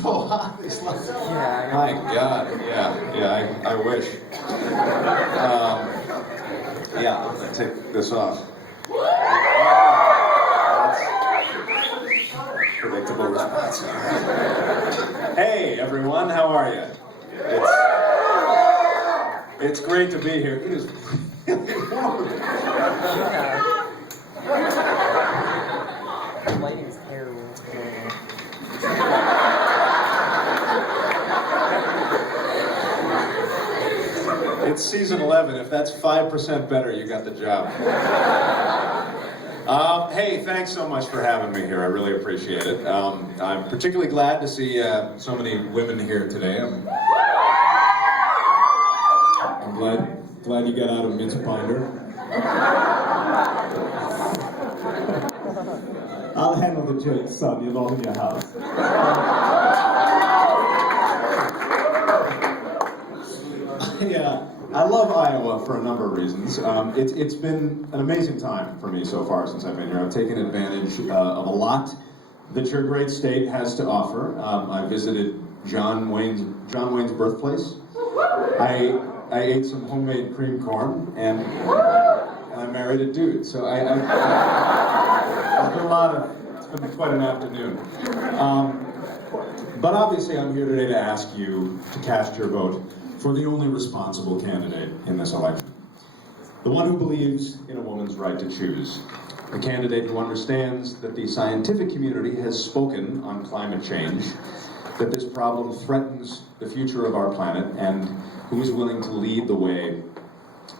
so hot. It's like, Yeah. my God. Yeah, I wish. Yeah, I'm gonna take this off. That's predictable response. Hey, everyone, how are you? It's great to be here. It is really warm. The lighting's terrible. It's season 11. If that's 5% better, you got the job. Hey, thanks so much for having me here. I really appreciate it. I'm particularly glad to see so many women here today. I'm glad you got out of Mince Binder. I'll handle the jokes, son. You're not in your house. Yeah, I love Iowa for a number of reasons. It's been an amazing time for me so far since I've been here. I've taken advantage of a lot that your great state has to offer. I visited John Wayne's birthplace. I ate some homemade cream corn, and I married a dude. So it's been quite an afternoon. But obviously I'm here today to ask you to cast your vote for the only responsible candidate in this election. The one who believes in a woman's right to choose. The candidate who understands that the scientific community has spoken on climate change, that this problem threatens the future of our planet, and who is willing to lead the way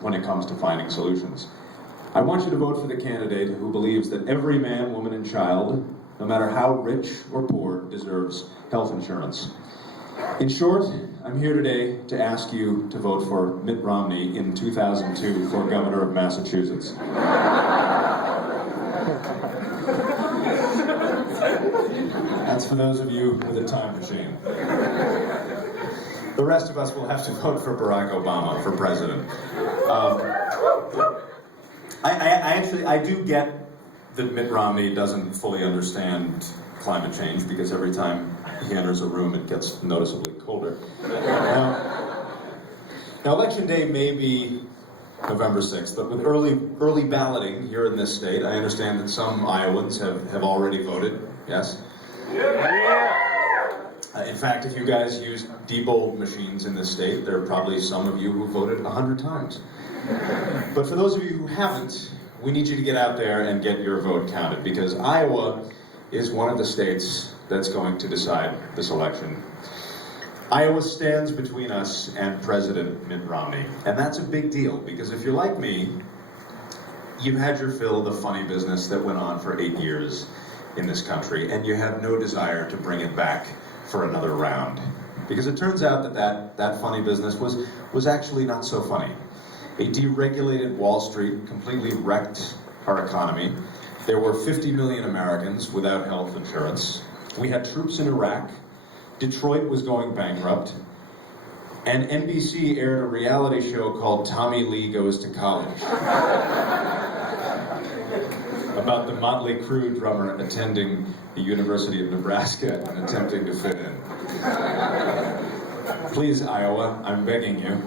when it comes to finding solutions. I want you to vote for the candidate who believes that every man, woman, and child, no matter how rich or poor, deserves health insurance. In short, I'm here today to ask you to vote for Mitt Romney in 2002 for governor of Massachusetts. That's for those of you with a time machine. The rest of us will have to vote for Barack Obama for president. I do get that Mitt Romney doesn't fully understand climate change because every time he enters a room it gets noticeably colder. Now election day may be November 6th, but with early balloting here in this state, I understand that some Iowans have already voted, yes? In fact, if you guys use debold machines in this state, there are probably some of you who voted 100 times. But for those of you who haven't, we need you to get out there and get your vote counted, because Iowa is one of the states that's going to decide this election. Iowa stands between us and President Mitt Romney, and that's a big deal, because if you're like me, you've had your fill of the funny business that went on for 8 years in this country, and you have no desire to bring it back for another round. Because it turns out that funny business was actually not so funny. A deregulated Wall Street completely wrecked our economy. There were 50 million Americans without health insurance. We had troops in Iraq. Detroit was going bankrupt. And NBC aired a reality show called Tommy Lee Goes to College. About the Motley Crue drummer attending the University of Nebraska and attempting to fit in. Please, Iowa, I'm begging you.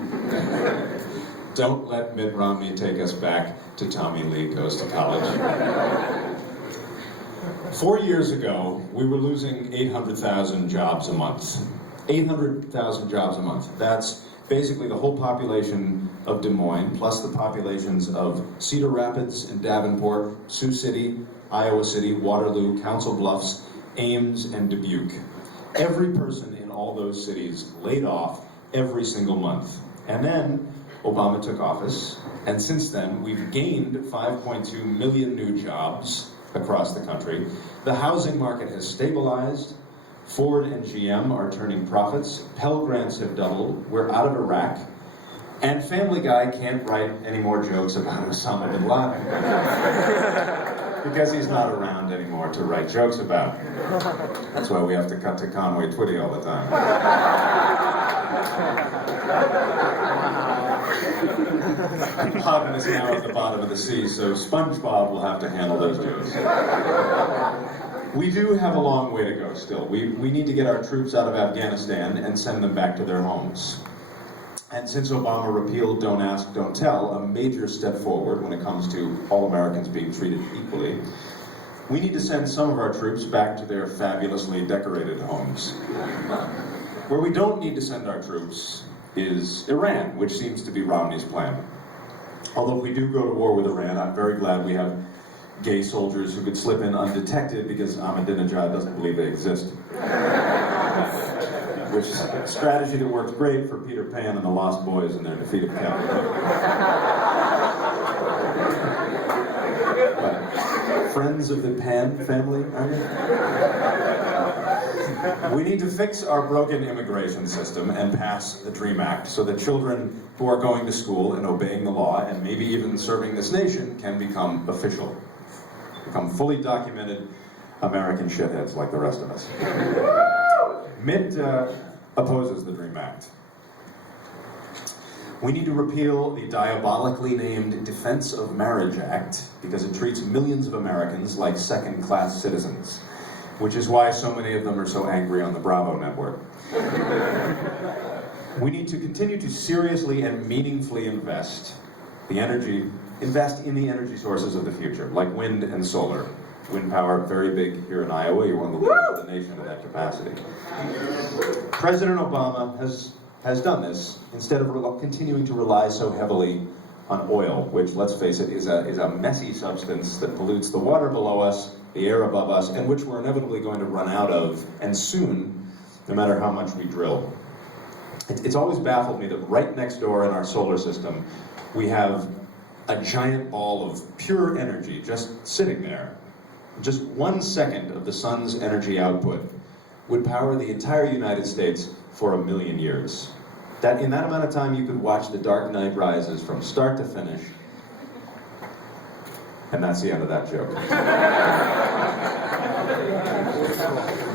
Don't let Mitt Romney take us back to Tommy Lee Goes to College. 4 years ago, we were losing 800,000 jobs a month. 800,000 jobs a month. That's basically the whole population of Des Moines, plus the populations of Cedar Rapids and Davenport, Sioux City, Iowa City, Waterloo, Council Bluffs, Ames, and Dubuque. Every person in all those cities laid off every single month. And then Obama took office, and since then we've gained 5.2 million new jobs across the country. The housing market has stabilized. Ford and GM are turning profits. Pell Grants have doubled. We're out of Iraq. And Family Guy can't write any more jokes about Osama bin Laden because he's not around anymore to write jokes about. That's why we have to cut to Conway Twitty all the time. Bob is now at the bottom of the sea, so SpongeBob will have to handle those jokes. We do have a long way to go still. We need to get our troops out of Afghanistan and send them back to their homes. And since Obama repealed Don't Ask, Don't Tell, a major step forward when it comes to all Americans being treated equally, we need to send some of our troops back to their fabulously decorated homes. Where we don't need to send our troops is Iran, which seems to be Romney's plan. Although if we do go to war with Iran, I'm very glad we have gay soldiers who could slip in undetected because Ahmadinejad doesn't believe they exist. Which is a strategy that worked great for Peter Pan and the Lost Boys in their defeat of Captain Hook. Friends of the Pan family, are you? We need to fix our broken immigration system and pass the DREAM Act so that children who are going to school and obeying the law and maybe even serving this nation can become official. Become fully documented American shitheads like the rest of us. Mitt opposes the DREAM Act. We need to repeal the diabolically named Defense of Marriage Act because it treats millions of Americans like second-class citizens, which is why so many of them are so angry on the Bravo network. We need to continue to seriously and meaningfully invest in the energy sources of the future, like wind and solar. Wind power, very big here in Iowa. You're one of the leaders of the nation in that capacity. President Obama has done this instead of continuing to rely so heavily on oil, which, let's face it, is a messy substance that pollutes the water below us, the air above us, and which we're inevitably going to run out of, and soon, no matter how much we drill. It's always baffled me that right next door in our solar system, we have a giant ball of pure energy just sitting there. Just 1 second of the sun's energy output would power the entire United States for 1 million years. In that amount of time, you could watch The Dark Knight Rises from start to finish. And that's the end of that joke.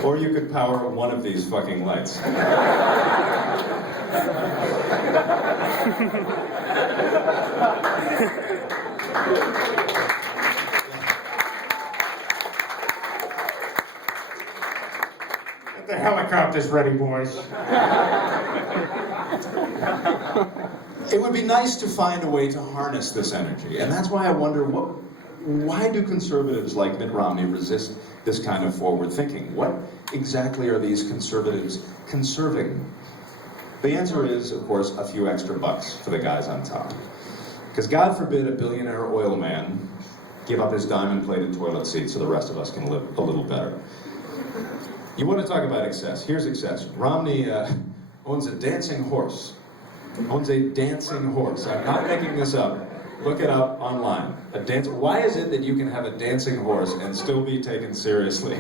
Or you could power one of these fucking lights. The helicopter's ready, boys. It would be nice to find a way to harness this energy, and that's why I wonder, why do conservatives like Mitt Romney resist this kind of forward thinking? What exactly are these conservatives conserving? The answer is, of course, a few extra bucks for the guys on top. Because God forbid a billionaire oil man give up his diamond-plated toilet seat so the rest of us can live a little better. You want to talk about excess? Here's excess. Romney owns a dancing horse. Owns a dancing horse. I'm not making this up. Look it up online. Why is it that you can have a dancing horse and still be taken seriously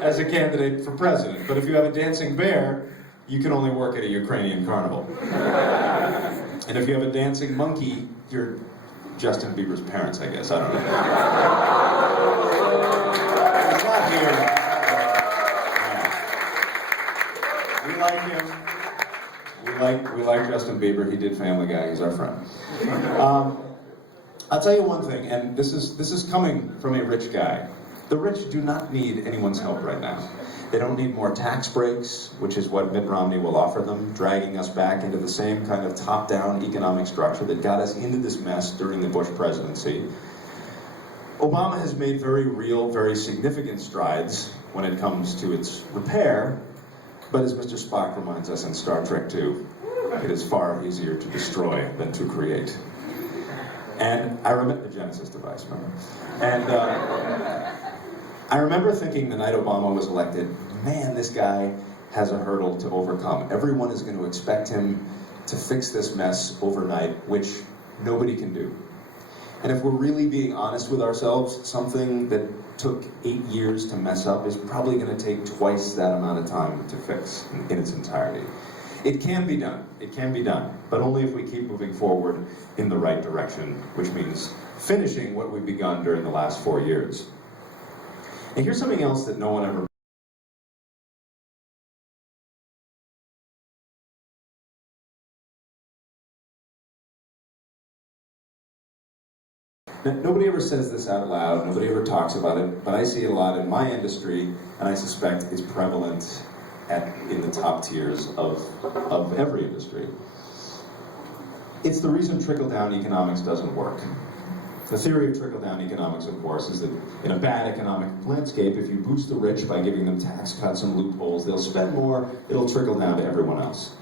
as a candidate for president? But if you have a dancing bear, you can only work at a Ukrainian carnival. And if you have a dancing monkey, you're Justin Bieber's parents, I guess. I don't know. He's not here. We like him. We like Justin Bieber. He did Family Guy. He's our friend. I'll tell you one thing, and this is coming from a rich guy. The rich do not need anyone's help right now. They don't need more tax breaks, which is what Mitt Romney will offer them, dragging us back into the same kind of top-down economic structure that got us into this mess during the Bush presidency. Obama has made very real, very significant strides when it comes to its repair, but as Mr. Spock reminds us in Star Trek II, it is far easier to destroy than to create. And I remember the Genesis device, remember? And I remember thinking the night Obama was elected, man, this guy has a hurdle to overcome. Everyone is going to expect him to fix this mess overnight, which nobody can do. And if we're really being honest with ourselves, something that took 8 years to mess up is probably going to take twice that amount of time to fix in its entirety. It can be done, but only if we keep moving forward in the right direction, which means finishing what we've begun during the last 4 years. And here's something else that no one ever... Nobody ever says this out loud, nobody ever talks about it, but I see it a lot in my industry, and I suspect it's prevalent in the top tiers of every industry. It's the reason trickle-down economics doesn't work. The theory of trickle-down economics, of course, is that in a bad economic landscape, if you boost the rich by giving them tax cuts and loopholes, they'll spend more, it'll trickle down to everyone else.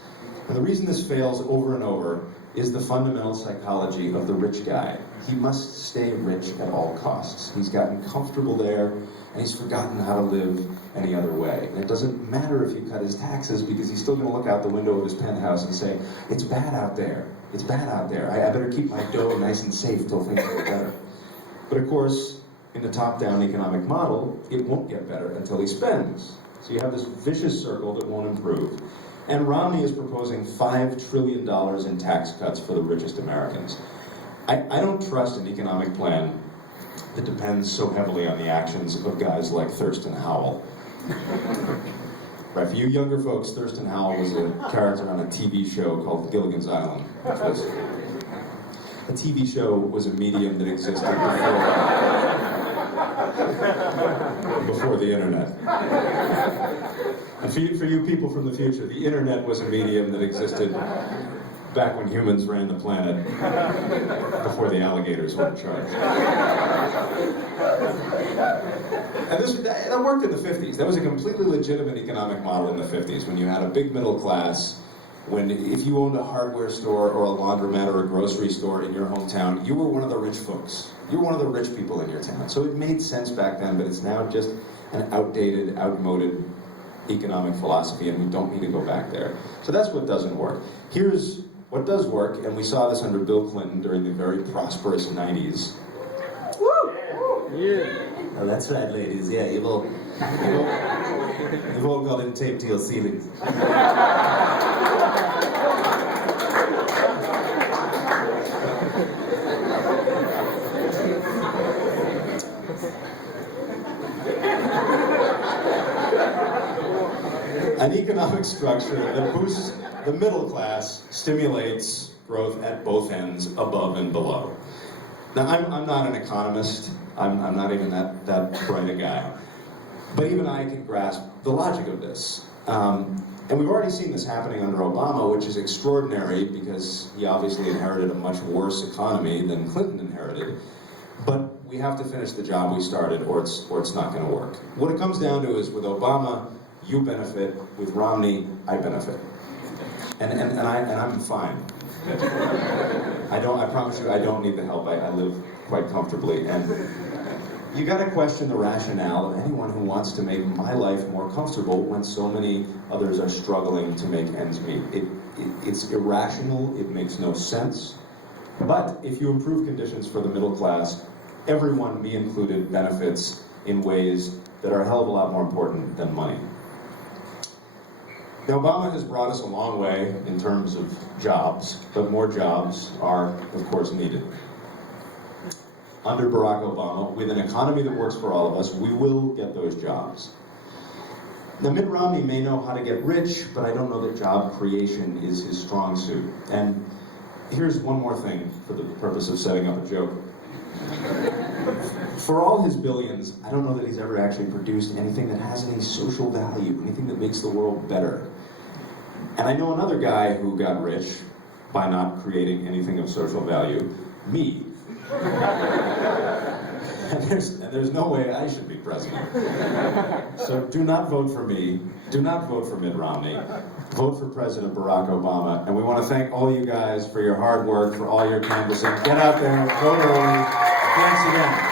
And the reason this fails over and over is the fundamental psychology of the rich guy. He must stay rich at all costs. He's gotten comfortable there, and he's forgotten how to live any other way. And it doesn't matter if you cut his taxes, because he's still going to look out the window of his penthouse and say, it's bad out there. It's bad out there. I better keep my dough nice and safe till things get better. But of course, in the top-down economic model, it won't get better until he spends. So you have this vicious circle that won't improve. And Romney is proposing $5 trillion in tax cuts for the richest Americans. I don't trust an economic plan that depends so heavily on the actions of guys like Thurston Howell. Right, for you younger folks, Thurston Howell was a character on a TV show called Gilligan's Island. A TV show was a medium that existed before the internet. And for you people from the future, the internet was a medium that existed back when humans ran the planet, before the alligators were in charge. And that worked in the 50s. That was a completely legitimate economic model in the 50s, when you had a big middle class, when if you owned a hardware store or a laundromat or a grocery store in your hometown, you were one of the rich folks. You were one of the rich people in your town. So it made sense back then, but it's now just an outdated, outmoded economic philosophy, and we don't need to go back there. So that's what doesn't work. Here's what does work, and we saw this under Bill Clinton during the very prosperous 90s. Woo! Yeah. Oh, that's right, ladies. Yeah, you've all got it taped to your ceilings. An economic structure that boosts the middle class stimulates growth at both ends, above and below. Now, I'm not an economist. I'm not even that bright a guy. But even I can grasp the logic of this. And we've already seen this happening under Obama, which is extraordinary because he obviously inherited a much worse economy than Clinton inherited. But we have to finish the job we started, or it's not going to work. What it comes down to is, with Obama, you benefit. With Romney, I benefit. And I'm fine. I promise you, I don't need the help. I live quite comfortably. And you got to question the rationale of anyone who wants to make my life more comfortable when so many others are struggling to make ends meet. It's irrational. It makes no sense. But if you improve conditions for the middle class, everyone, me included, benefits in ways that are a hell of a lot more important than money. Now, Obama has brought us a long way in terms of jobs, but more jobs are, of course, needed. Under Barack Obama, with an economy that works for all of us, we will get those jobs. Now, Mitt Romney may know how to get rich, but I don't know that job creation is his strong suit. And here's one more thing for the purpose of setting up a joke. For all his billions, I don't know that he's ever actually produced anything that has any social value, anything that makes the world better. And I know another guy who got rich by not creating anything of social value, me. And there's no way I should be president. So do not vote for me. Do not vote for Mitt Romney. Vote for President Barack Obama. And we want to thank all you guys for your hard work, for all your canvassing. Get out there, vote early. Thanks again.